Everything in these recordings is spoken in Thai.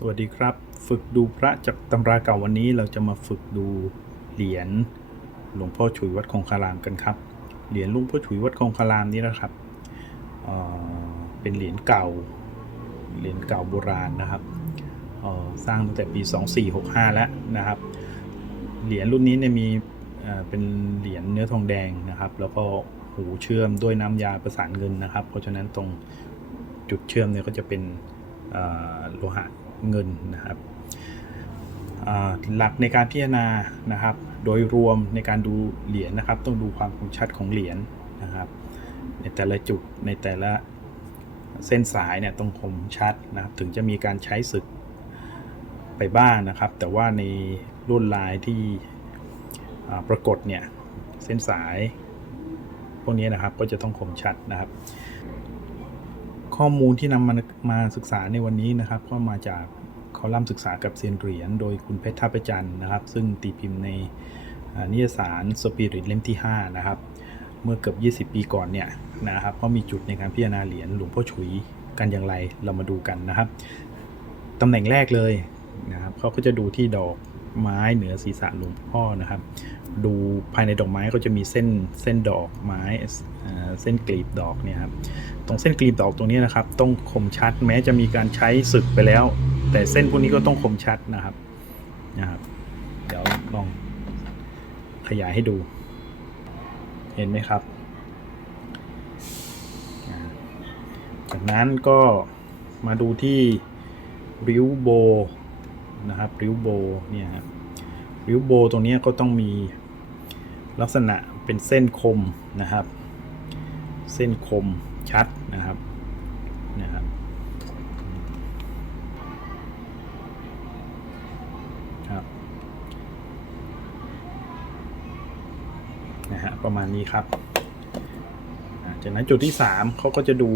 สวัสดีครับ ฝึกดูพระจากตำราเก่าวันนี้เราจะมาฝึกดูเหรียญหลวงพ่อฉุยวัดคงคารามกันครับ เหรียญหลวงพ่อฉุยวัดคงคารามนี้นะครับเเป็นเหรียญเก่า เหรียญเก่าโบราณนะครับ สร้างตั้งแต่ปี 2465 แล้วนะครับ เหรียญรุ่นนี้เนี่ยมีเเป็นเหรียญเนื้อทองแดงนะครับ แล้วก็หูเชื่อมด้วยน้ำยาประสานเงินนะครับ เพราะฉะนั้นตรงจุดเชื่อมเนี่ยก็จะเป็นโลหะ เงินนะครับหลักในการพิจารณานะครับ โดยรวมในการดูเหรียญนะครับ ต้องดูความคมชัดของเหรียญนะครับ ในแต่ละจุดในแต่ละเส้นสายเนี่ยต้องคมชัดนะครับ ถึงจะมีการใช้ศึกไปบ้างนะครับ แต่ว่าในลวดลายที่ปรากฏเนี่ยเส้นสายพวกนี้นะครับก็จะต้องคมชัดนะครับ ข้อมูลที่นำมามาศึกษาในวันนี้นะครับ ก็มาจากคอลัมน์ศึกษากับเซียนเหรียญโดยคุณเพชรท่าประจันนะครับ ซึ่งตีพิมพ์ในนิยสารสปิริตเล่มที่ 5 นะครับ เมื่อเกือบ 20 ปีก่อนเนี่ยนะครับก็มีจุดในการพิจารณาเหรียญหลวงพ่อฉุยกันอย่างไรเรามาดูกันนะครับตำแหน่งแรกเลยนะครับเขาก็จะดูที่ดอก ไม้เหนือศีรษะหลวงพ่อนะครับ ดูภายในดอกไม้ก็จะมีเส้นเส้นดอกไม้เส้นกลีบดอกเนี่ยครับตรงเส้นกลีบดอกตรงนี้นะครับ ต้องคมชัดแม้จะมีการใช้สึกไปแล้ว แต่เส้นพวกนี้ก็ต้องคมชัดนะครับนะครับ เดี๋ยวลองขยายให้ดู เห็นไหมครับ จากนั้นก็มาดูที่ริ้วโบ นะครับริ้วโบเนี่ยครับริ้วโบตรงนี้ก็ต้องมีลักษณะเป็นเส้นคมนะครับ เส้นคมชัดนะครับนะครับครับนะฮะประมาณนี้ครับจากนั้นจุดที่ 3เขาก็จะดู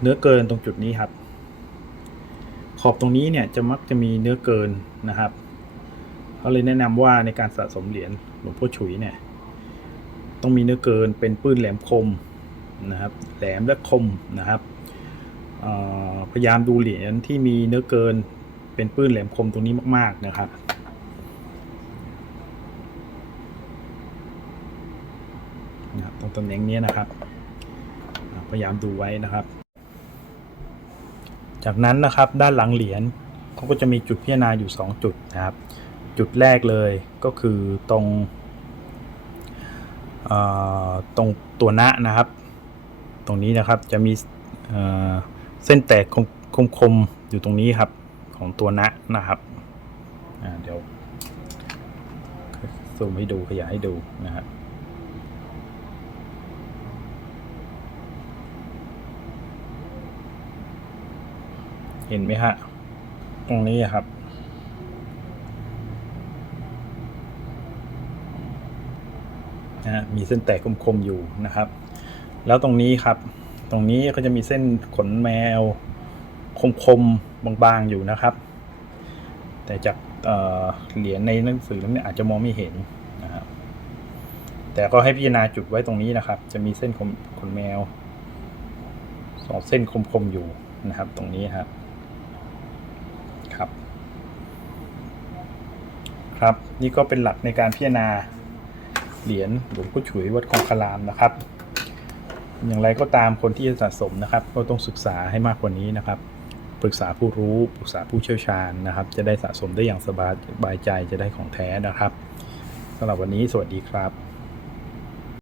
เนื้อเกินตรงจุดนี้ครับ อบตรงนี้เนี่ยจะมักจะมีเนื้อเกินนะครับเขาเลยแนะนำว่าในการสะสมเหรียญหลวงพ่อฉุยเนี่ยต้องมีเนื้อเกินเป็นปื้นแหลมคมนะครับ แหลมและคมนะครับพยายามดูเหรียญที่มีเนื้อเกินเป็นปื้นแหลมคมตรงนี้มาก ๆนะครับตรงตำแหน่งนี้นะครับ พยายามดูไว้นะครับ จากนั้นนะครับด้านหลังเหรียญเขาก็จะมีจุดพิจารณาอยู่ 2 จุดนะครับ จุดแรกเลยก็คือตรงตรงตัวหน้านะครับ ตรงนี้นะครับจะมีเส้นแตกคมคมอยู่ตรงนี้ครับของตัวหน้านะครับเดี๋ยวซูมให้ดูขยายให้ดูนะครับ เห็นไหมฮะ ตรงนี้ครับนะฮะมีเส้นแตกคมๆอยู่นะครับ แล้วตรงนี้ครับ ตรงนี้ก็จะมีเส้นขนแมว คมๆบางๆอยู่นะครับ แต่จากเเหรียญในหนังสือแล้วเนี่ยอาจจะมองไม่เห็นนะครับแต่ก็ให้พิจารณาจุดไว้ตรงนี้นะครับ จะมีเส้นขนแมวสองเส้นคมๆอยู่นะครับ ตรงนี้ครับ ครับ ครับนี่ก็เป็นหลักในการพิจารณาเหรียญหลวงพ่อฉุยวัดคลองคารามนะครับ อย่างไรก็ตามคนที่จะสะสมนะครับ ก็ต้องศึกษาให้มากกว่านี้นะครับ ปรึกษาผู้รู้ปรึกษาผู้เชี่ยวชาญนะครับ จะได้สะสมได้อย่างสบายใจจะได้ของแท้นะครับสำหรับวันนี้สวัสดีครับ